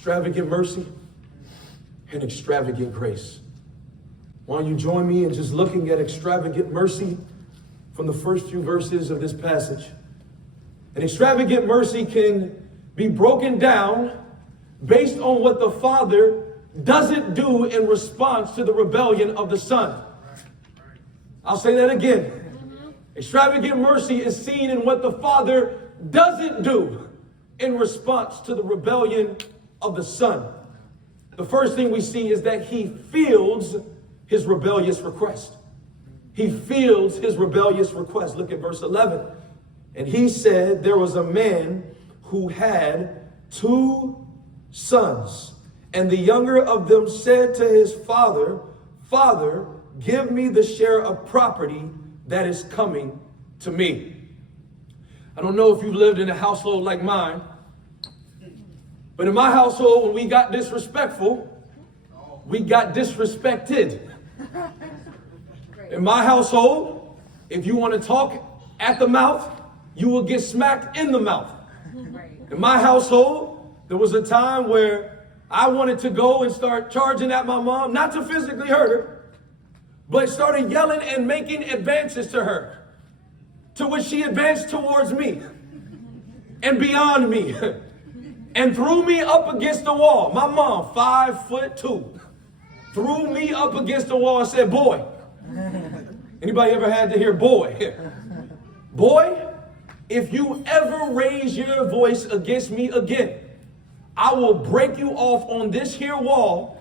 extravagant mercy and extravagant grace. Why don't you join me in just looking at extravagant mercy from the first few verses of this passage. And extravagant mercy can be broken down based on what the Father doesn't do in response to the rebellion of the Son. I'll say that again. Extravagant mercy is seen in what the Father doesn't do in response to the rebellion of the Son. The first thing we see is that he fields his rebellious request. He fields his rebellious request. Look at verse 11. And he said, there was a man who had 2 sons. And the younger of them said to his father, Father, give me the share of property that is coming to me. I don't know if you've lived in a household like mine, but in my household, when we got disrespectful, we got disrespected. In my household, if you want to talk at the mouth, you will get smacked in the mouth. In my household, there was a time where I wanted to go and start charging at my mom, not to physically hurt her, but started yelling and making advances to her, to which she advanced towards me and beyond me and threw me up against the wall. My mom, 5'2", threw me up against the wall and said, boy. Anybody ever had to hear boy? Boy, if you ever raise your voice against me again, I will break you off on this here wall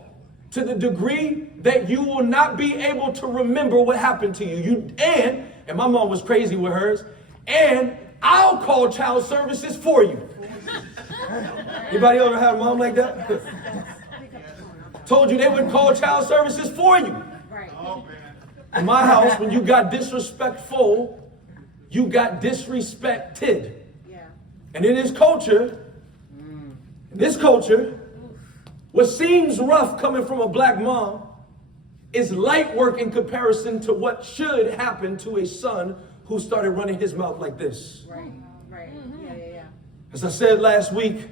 to the degree that you will not be able to remember what happened to you. And my mom was crazy with hers, and I'll call child services for you. Anybody ever had a mom like that? Told you they would call child services for you. In my house, when you got disrespectful, you got disrespected. And in this culture, what seems rough coming from a black mom is light work in comparison to what should happen to a son who started running his mouth like this. Right. Yeah. As I said last week,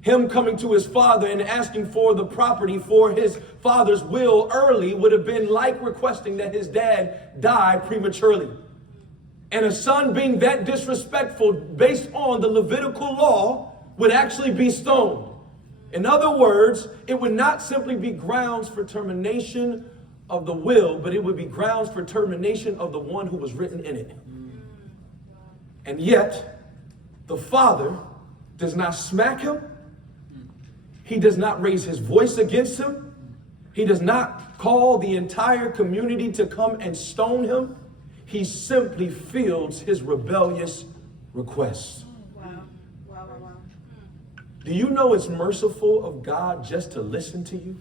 him coming to his father and asking for the property for his father's will early would have been like requesting that his dad die prematurely. And a son being that disrespectful based on the Levitical law would actually be stoned. In other words, it would not simply be grounds for termination of the will, but it would be grounds for termination of the one who was written in it. And yet, the father does not smack him. He does not raise his voice against him. He does not call the entire community to come and stone him. He simply fields his rebellious request. Wow. Do you know it's merciful of God just to listen to you?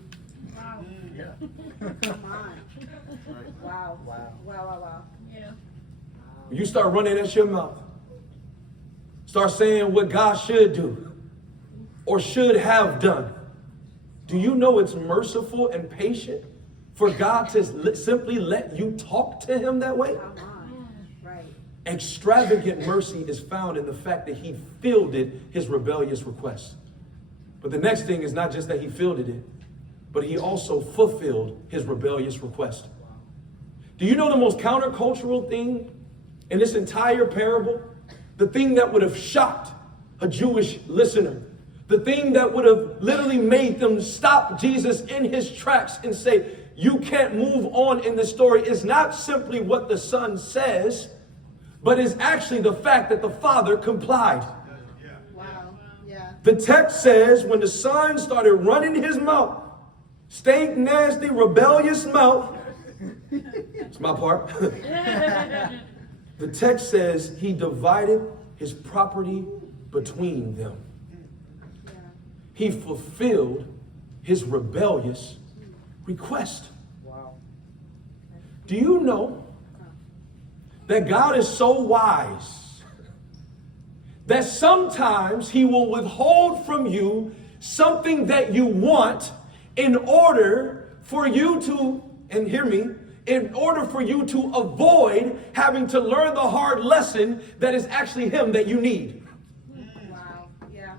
Wow. Yeah. Come on. Wow. Yeah. You start running at your mouth. Start saying what God should do or should have done. Do you know it's merciful and patient for God to simply let you talk to him that way? Come on. Right. Extravagant mercy is found in the fact that he fielded his rebellious request. But the next thing is not just that he fielded it, but he also fulfilled his rebellious request. Do you know the most countercultural thing in this entire parable? The thing that would have shocked a Jewish listener. The thing that would have literally made them stop Jesus in his tracks and say, you can't move on in this story, is not simply what the son says, but is actually the fact that the father complied. Wow. Yeah. The text says when the son started running his mouth, stank, nasty, rebellious mouth, it's my part. The text says he divided his property between them. Yeah. He fulfilled his rebellious request. Wow. Do you know that God is so wise that sometimes he will withhold from you something that you want in order for you to, and hear me, in order for you to avoid having to learn the hard lesson that is actually him that you need. Wow. Yeah.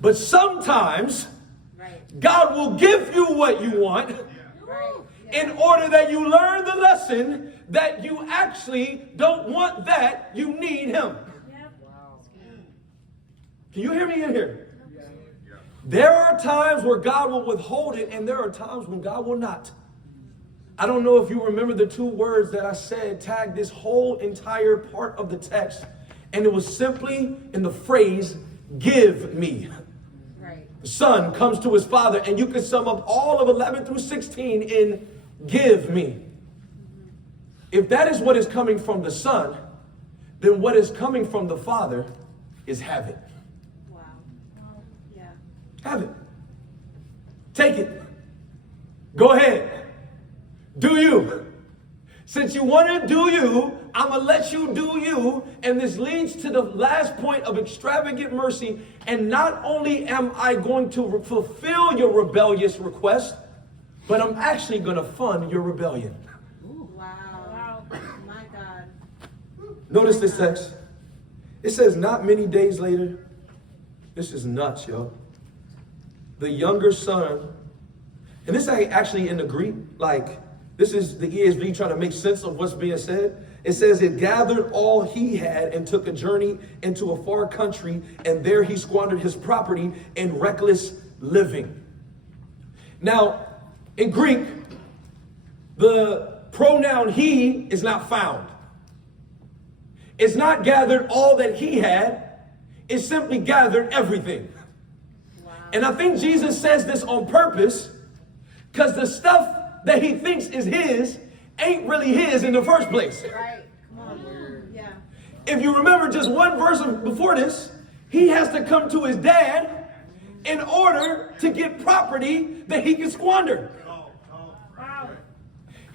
But sometimes Right. God will give you what you want Right. in order that you learn the lesson that you actually don't want that, you need him. Can you hear me in here? There are times where God will withhold it, and there are times when God will not. I don't know if you remember the two words that I said tagged this whole entire part of the text, and it was simply in the phrase, give me. Right. The son comes to his father, and you can sum up all of 11 through 16 in give me. If that is what is coming from the son, then what is coming from the father is have it. Wow. Yeah. Have it. Take it. Go ahead. Do you. Since you want to do you, I'm going to let you do you. And this leads to the last point of extravagant mercy. And not only am I going to fulfill your rebellious request, but I'm actually going to fund your rebellion. Wow. My God. Notice this text. It says, not many days later. This is nuts, yo. The younger son, and this ain't actually in the Greek, like, this is the ESV trying to make sense of what's being said. It says it gathered all he had and took a journey into a far country, and there he squandered his property in reckless living. Now, in Greek, the pronoun he is not found. It's not gathered all that he had. It simply gathered everything. Wow. And I think Jesus says this on purpose because the stuff that he thinks is his ain't really his in the first place. Right. Come on. Yeah. If you remember just one verse before this, he has to come to his dad in order to get property that he can squander.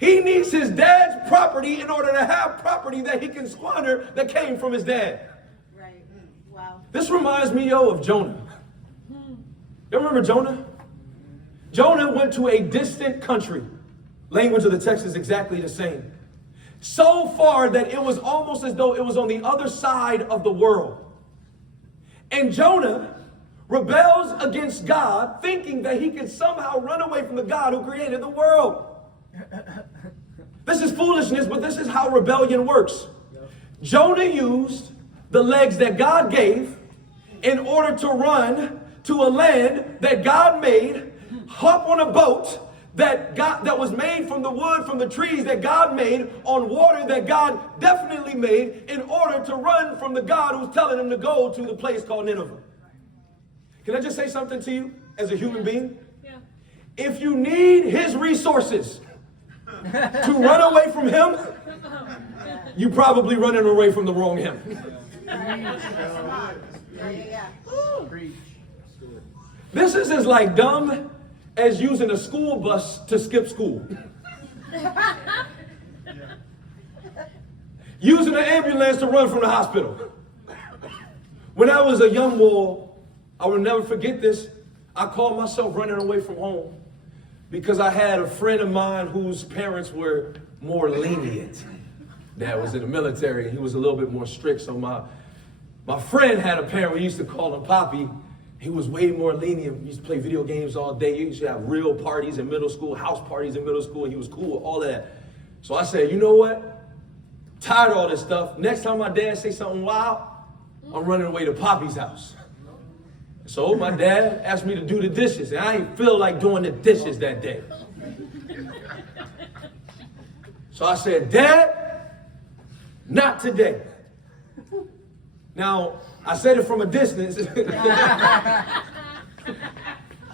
He needs his dad's property in order to have property that he can squander that came from his dad. Right. Wow. This reminds me, of Jonah. You remember Jonah? Jonah went to a distant country. Language of the text is exactly the same. So far that it was almost as though it was on the other side of the world. And Jonah rebels against God, thinking that he can somehow run away from the God who created the world. This is foolishness, but this is how rebellion works. Jonah used the legs that God gave in order to run to a land that God made, hop on a boat that was made from the wood, from the trees that God made, on water that God definitely made, in order to run from the God who's telling him to go to the place called Nineveh. Can I just say something to you as a human being? Yeah. If you need his resources to run away from him, you probably running away from the wrong him. Yeah. This is as like dumb as using a school bus to skip school. Using an ambulance to run from the hospital. When I was a young boy, I will never forget this. I called myself running away from home because I had a friend of mine whose parents were more lenient. Dad was in the military and he was a little bit more strict. So my friend had a parent, we used to call him Poppy. He was way more lenient. We used to play video games all day. You used to have real parties in middle school, house parties in middle school. He was cool with all of that. So I said, you know what? Tired of all this stuff. Next time my dad say something wild, I'm running away to Poppy's house. So my dad asked me to do the dishes, and I didn't feel like doing the dishes that day. So I said, Dad, not today. Now, I said it from a distance.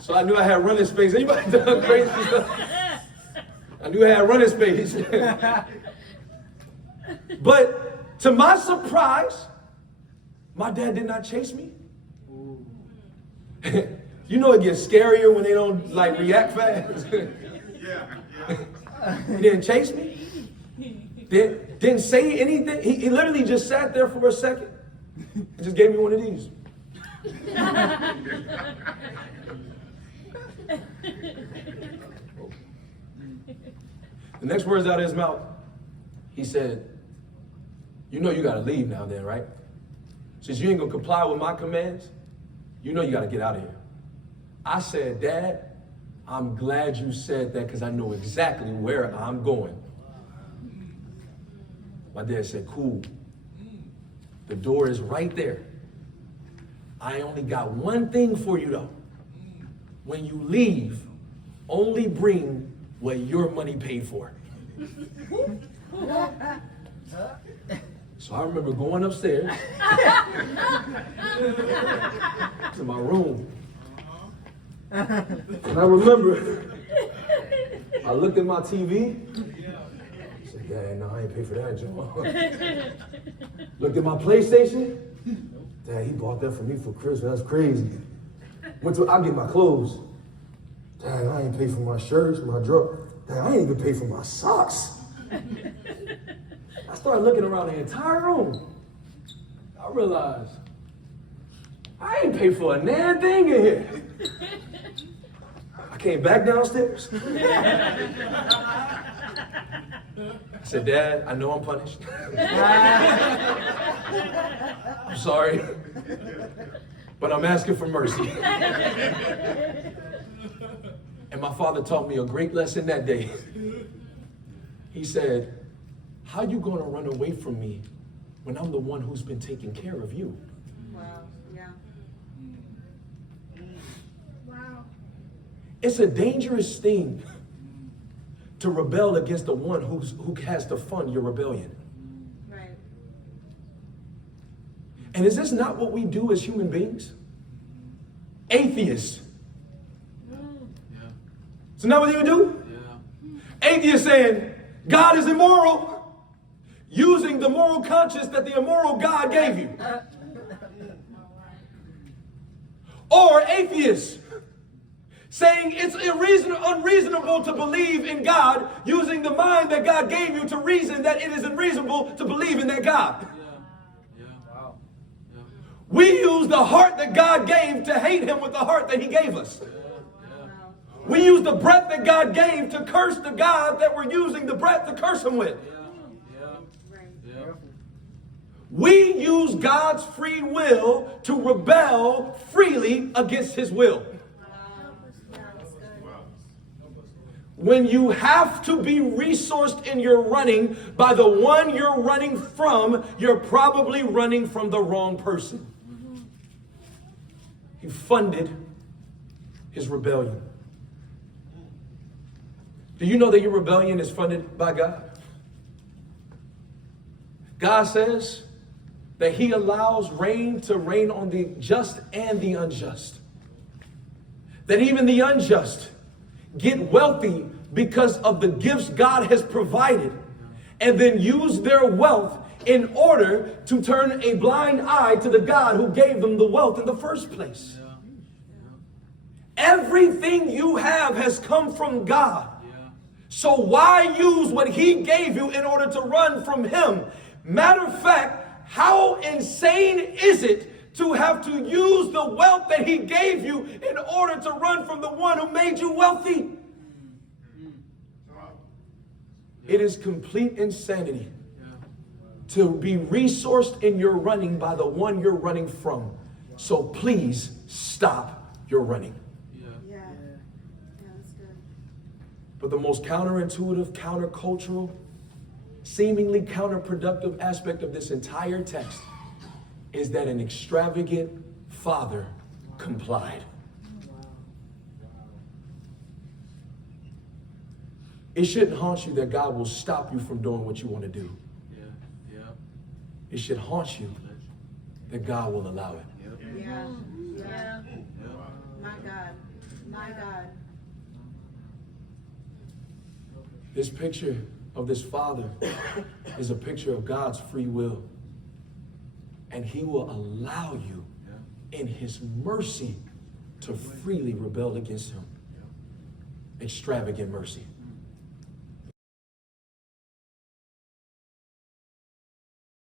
So I knew I had running space. Anybody done crazy stuff? I knew I had running space. But to my surprise, my dad did not chase me. You know it gets scarier when they don't like react fast. He didn't chase me. Didn't say anything. He literally just sat there for a second and just gave me one of these. The next words out of his mouth, he said, you know you got to leave now then, right? Since you ain't going to comply with my commands, you know you got to get out of here. I said, Dad, I'm glad you said that because I know exactly where I'm going. My dad said, cool. The door is right there. I only got one thing for you though. When you leave, only bring what your money paid for. So I remember going upstairs to my room. And I remember I looked at my TV. I said, Dad, no, I ain't pay for that, John. Looked at my PlayStation. Dad, he bought that for me for Christmas. That's crazy. I get my clothes. Dad, I ain't pay for my shirts, my drawers. Dad, I ain't even pay for my socks. I started looking around the entire room. I realized I ain't paid for a damn thing in here. I came back downstairs. I said, Dad, I know I'm punished. I'm sorry, but I'm asking for mercy. And my father taught me a great lesson that day. He said, how you gonna run away from me when I'm the one who's been taking care of you? Wow. Yeah. Wow. It's a dangerous thing to rebel against the one who has to fund your rebellion. Right. And is this not what we do as human beings? Atheists. So now what do you do? Yeah. Atheists saying God is immoral, using the moral conscience that the immoral God gave you. Or atheists saying it's unreasonable to believe in God, using the mind that God gave you to reason that it is unreasonable to believe in that God. Yeah. Wow. Yeah. We use the heart that God gave to hate him with the heart that he gave us. We use the breath that God gave to curse the God that we're using the breath to curse him with. Right. We use God's free will to rebel freely against his will. When you have to be resourced in your running by the one you're running from, you're probably running from the wrong person. He funded his rebellion. Do you know that your rebellion is funded by God? God says that he allows rain to rain on the just and the unjust. That even the unjust get wealthy because of the gifts God has provided, and then use their wealth in order to turn a blind eye to the God who gave them the wealth in the first place. Everything you have has come from God. So why use what he gave you in order to run from him? Matter of fact, how insane is it to have to use the wealth that he gave you in order to run from the one who made you wealthy? It is complete insanity to be resourced in your running by the one you're running from. So please stop your running. Yeah. That's good. But the most counterintuitive, countercultural, seemingly counterproductive aspect of this entire text is that an extravagant father complied. It shouldn't haunt you that God will stop you from doing what you want to do. It should haunt you that God will allow it. Yeah. My God. My God. This picture of this father is a picture of God's free will. And he will allow you in his mercy to freely rebel against him. Extravagant mercy.